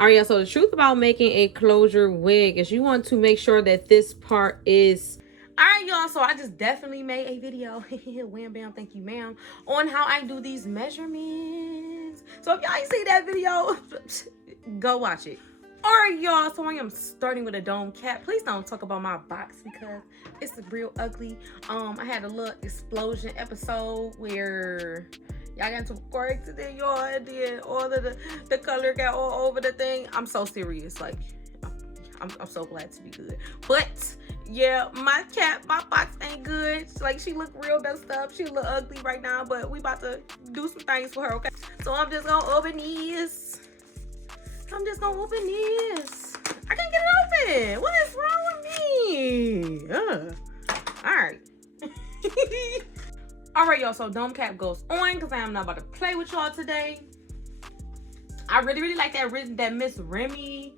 All right, so the truth about making a closure wig is you want to make sure that this part is... All right, y'all, so I just definitely made a video, wham bam, thank you ma'am, on how I do these measurements. So if y'all ain't seen that video, go watch it. All right, y'all, so I am starting with a dome cap. Please don't talk about my box because it's real ugly. I had a little explosion episode where y'all got into correct and then y'all did all of the color got all over the thing. I'm so serious, like I'm so glad to be good. But yeah, my box ain't good. Like, she look real messed up. She look ugly right now, but we about to do some things for her, okay? So I'm just gonna open these. I can't get it open. What is wrong with me? All right. All right, y'all. So dome cap goes on because I am not about to play with y'all today. I really like that Miss Remy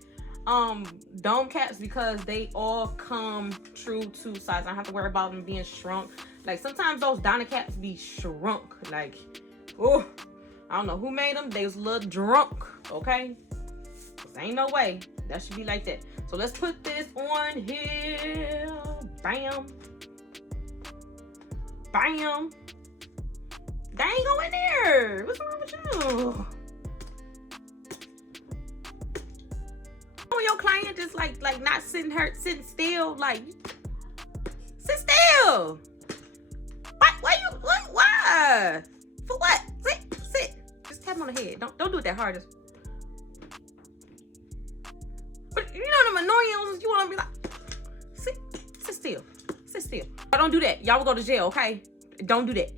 dome caps because they all come true to size. I don't have to worry about them being shrunk. Like, sometimes those Donna caps be shrunk. Like, oh, I don't know who made them. They was a little drunk, okay? Ain't no way that should be like that. So let's put this on here. Bam. Bam. They ain't go in there. What's wrong with you? When your client is like not sitting still, like, sit still. Why? For what? Sit. Just tap him on the head. Don't do it that hard. But you know them annoying ones, you want to be like, sit still. Don't do that. Y'all will go to jail, okay? Don't do that.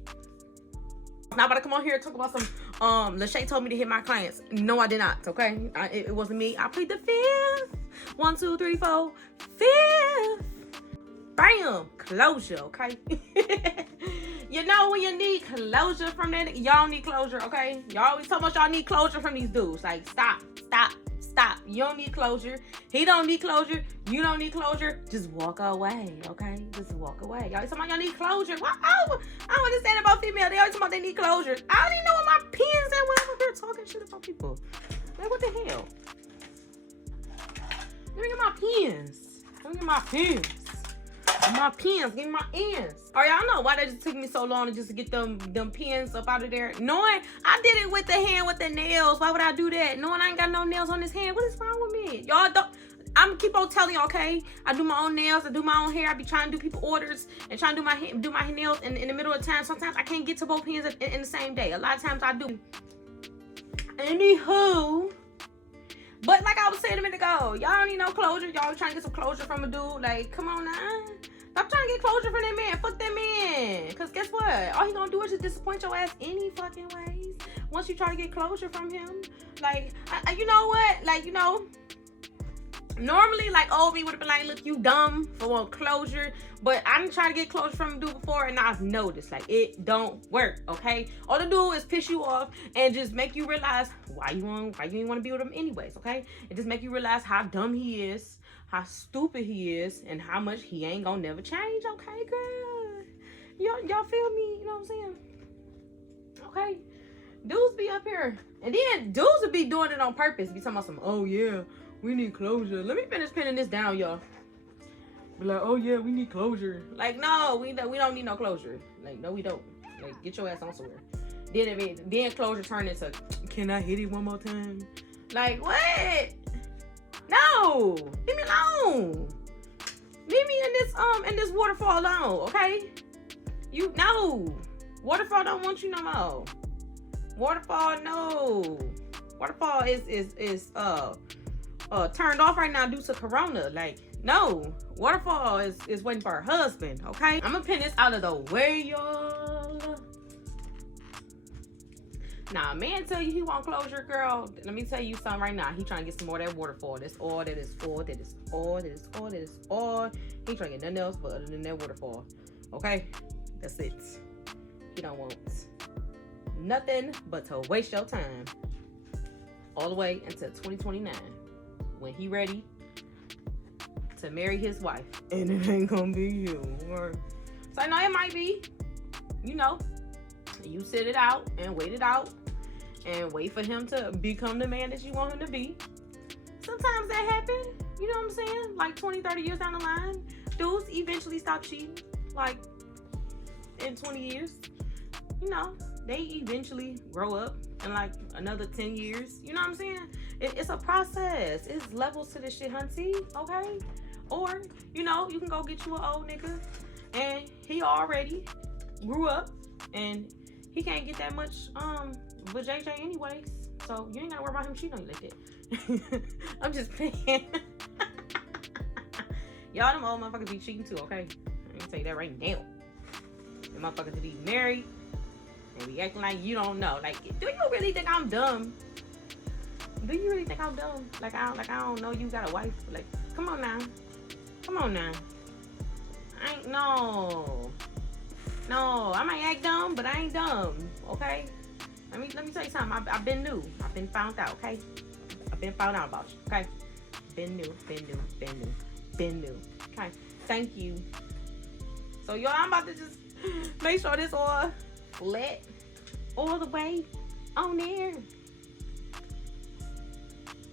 I'm not about to come on here and talk about some, Lachey told me to hit my clients. No, I did not, okay? It wasn't me. I plead the fifth. 1, 2, 3, 4, fifth. Bam, closure, okay? You know when you need closure from that, y'all need closure, okay? Y'all always talk about y'all need closure from these dudes. Like, stop. You don't need closure. He don't need closure. You don't need closure. Just walk away, okay? Just walk away. Y'all talking about y'all need closure. Well, I don't understand about female. They always talking about they need closure. I don't even know what my pins at when I'm up here talking shit about people. Like, what the hell? Let me get my pins. Give me my ends. All right, y'all know why that just took me so long to just get them pins up out of there. Knowing I did it with the hand with the nails. Why would I do that? Knowing I ain't got no nails on this hand. What is wrong with me? Y'all don't. I'm keep on telling y'all, okay? I do my own nails. I do my own hair. I be trying to do people orders and trying to do my nails in the middle of the time. Sometimes I can't get to both hands in the same day. A lot of times I do. Anywho. But like I was saying a minute ago, y'all don't need no closure. Y'all trying to get some closure from a dude. Like, come on now. Stop trying to get closure from that man. Fuck that man. Because guess what? All he gonna do is just disappoint your ass any fucking ways. Once you try to get closure from him. Like, you know what? Like, you know, normally, like, old me would have been like, look, you dumb for one closure. But I didn't try to get closure from a dude before, and I've noticed, like, it don't work, okay? All they do is piss you off and just make you realize why you didn't want to be with him anyways, okay? It just make you realize how dumb he is, how stupid he is, and how much he ain't gonna never change, okay, girl? Y'all feel me? You know what I'm saying? Okay? Dudes be up here. And then dudes would be doing it on purpose. Be talking about some, oh, yeah, we need closure. Let me finish pinning this down, y'all. Be like, oh, yeah, we need closure. Like, no, we don't need no closure. Like, no, we don't. Like, get your ass on somewhere. Then closure turn into, can I hit it one more time? Like, what? No, leave me alone. Leave me in this waterfall alone, okay? No. Waterfall don't want you no more. Waterfall, no. Waterfall is turned off right now due to Corona. Like, no. Waterfall is waiting for her husband, okay? I'm gonna pin this out of the way, y'all. Nah, man tell you he want closure, girl. Let me tell you something right now. He trying to get some more of that waterfall. That's all. He trying to get nothing else but other than that waterfall. Okay? That's it. He don't want nothing but to waste your time. All the way until 2029. When he ready to marry his wife. And it ain't gonna be you. So I know it might be. You know. You sit it out and wait it out. And wait for him to become the man that you want him to be. Sometimes that happen. You know what I'm saying? Like 20, 30 years down the line, dudes eventually stop cheating. Like in 20 years, you know, they eventually grow up in like another 10 years. You know what I'm saying? It's a process. It's levels to this shit, hunty. Okay? Or, you know, you can go get you an old nigga and he already grew up and he can't get that much with JJ anyways. So you ain't gotta worry about him cheating on you like that. I'm just playing. Y'all, them old motherfuckers be cheating too, okay? I'm gonna tell you that right now. Them motherfuckers be married and be acting like you don't know. Like, do you really think I'm dumb? Do you really think I'm dumb? Like I don't know you got a wife. Like, come on now. Come on now. I ain't no, I might act dumb, but I ain't dumb, okay? Let me tell you something. I've been new. I've been found out, okay? I've been found out about you, okay? Been new. Okay, thank you. So y'all, I'm about to just make sure this all flat all the way on there.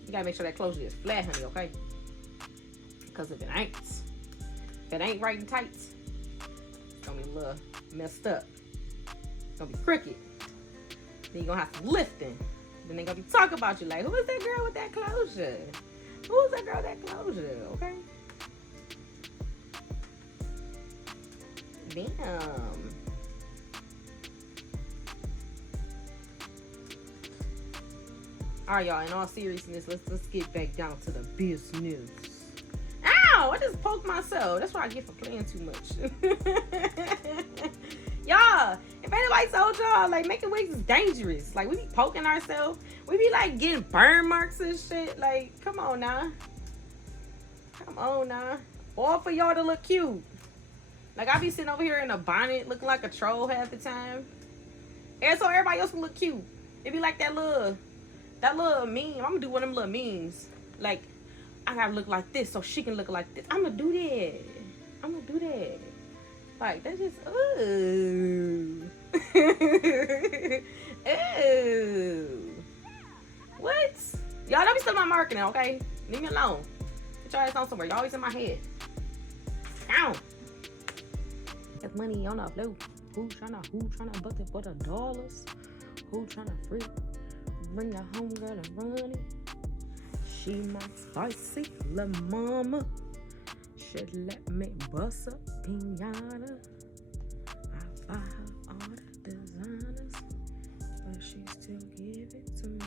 You gotta make sure that closure is flat, honey, okay? Because if it ain't right and tight, it's gonna be a little messed up. It's gonna be crooked. Then you're gonna have some lifting. Then they gonna be talking about you like, who is that girl with that closure? Who is that girl with that closure? Okay? Damn. Alright, y'all, in all seriousness, let's get back down to the business. Ow! I just poked myself. That's what I get for playing too much. Y'all, if anybody told y'all, like, making wigs is dangerous. Like, we be poking ourselves. We be, like, getting burn marks and shit. Like, come on now. Come on now. All for y'all to look cute. Like, I be sitting over here in a bonnet looking like a troll half the time. And so everybody else can look cute. It be like that little meme. I'm gonna do one of them little memes. Like, I gotta look like this so she can look like this. I'm gonna do that. Like, that's just, ooh. Ooh. What? Y'all don't be stealing my marketing, okay? Leave me alone. Get your ass on somewhere. Y'all always in my head. Down. That's money on the floor. Who tryna bucket for the dollars? Who tryna free? Bring the home girl and run it. She my spicy little mama. Should let me bust a pinata. I buy her all the designers, but she still give it to me.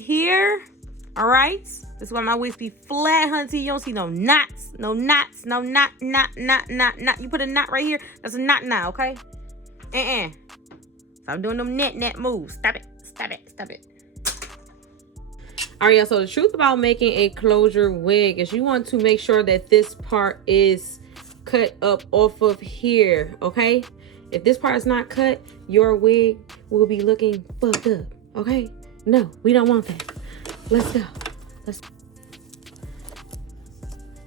Here, all right. This is why my wigs be flat, hunty. You don't see no knots, no knot. You put a knot right here. That's a knot now, okay? Stop doing them net moves. Stop it. All right, y'all. So the truth about making a closure wig is you want to make sure that this part is cut up off of here, okay? If this part is not cut, your wig will be looking fucked up, okay? No, we don't want that. Let's go.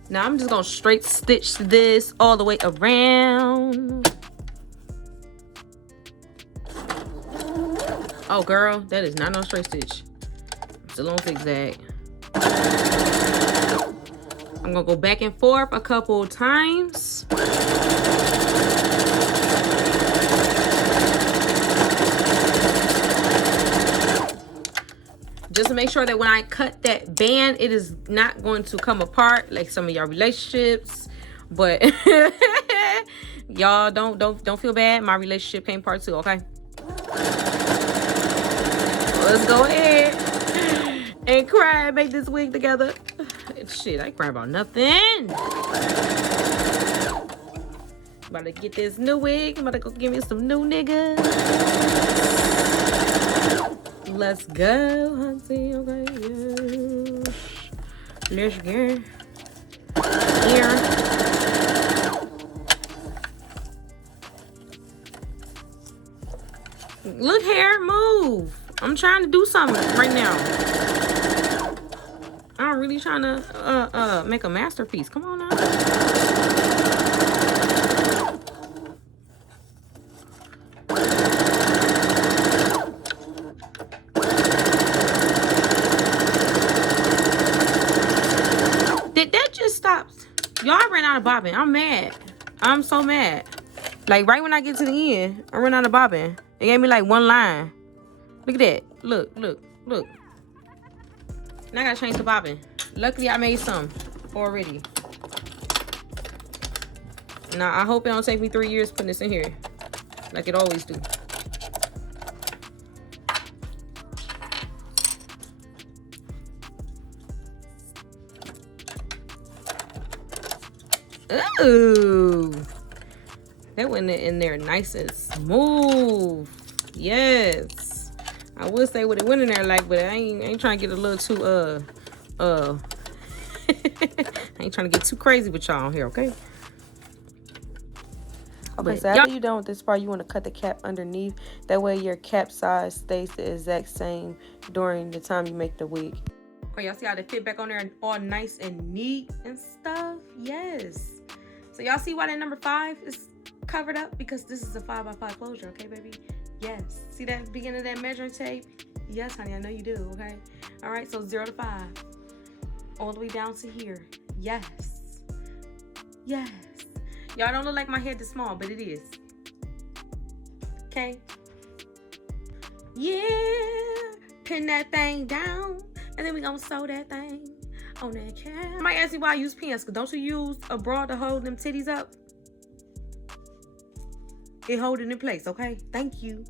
Now I'm just gonna straight stitch this all the way around. Oh girl, that is not no straight stitch. It's a long zigzag. I'm gonna go back and forth a couple times. Just to make sure that when I cut that band, it is not going to come apart like some of y'all relationships. But y'all don't feel bad. My relationship came part 2, okay? let's go ahead and cry and make this wig together. Shit, I ain't crying about nothing. About to get this new wig. I'm about to go give me some new niggas. Let's go, hunty. Okay, yeah. Let's go. Here. Look here, move. I'm trying to do something right now. I'm really trying to make a masterpiece. Come on now. Did that just stop? Y'all ran out of bobbin. I'm mad. I'm so mad. Like right when I get to the end, I ran out of bobbin. It gave me like one line. Look at that. Look, look, look. Now I gotta change the bobbin. Luckily I made some already. Now I hope it don't take me 3 years putting this in here. Like it always do. Ooh. That went in there nice and smooth. Yes. I would say what it went in there like, but I ain't trying to get a little too I ain't trying to get too crazy with y'all here, okay? Okay, so after you're done with this part, you want to cut the cap underneath. That way your cap size stays the exact same during the time you make the wig. Okay, y'all see how they fit back on there and all nice and neat and stuff? Yes. So y'all see why that number 5 is covered up? Because this is a 5x5 closure, okay, baby? Yes. See that beginning of that measuring tape? Yes, honey, I know you do, okay? All right, so 0 to 5. All the way down to here. Yes. Yes. Y'all don't look like my head is small, but it is. Okay? Yeah. Pin that thing down. And then we gonna sew that thing on that cap. I might ask you why I use pins, because don't you use a bra to hold them titties up? It hold it in place, okay? Thank you.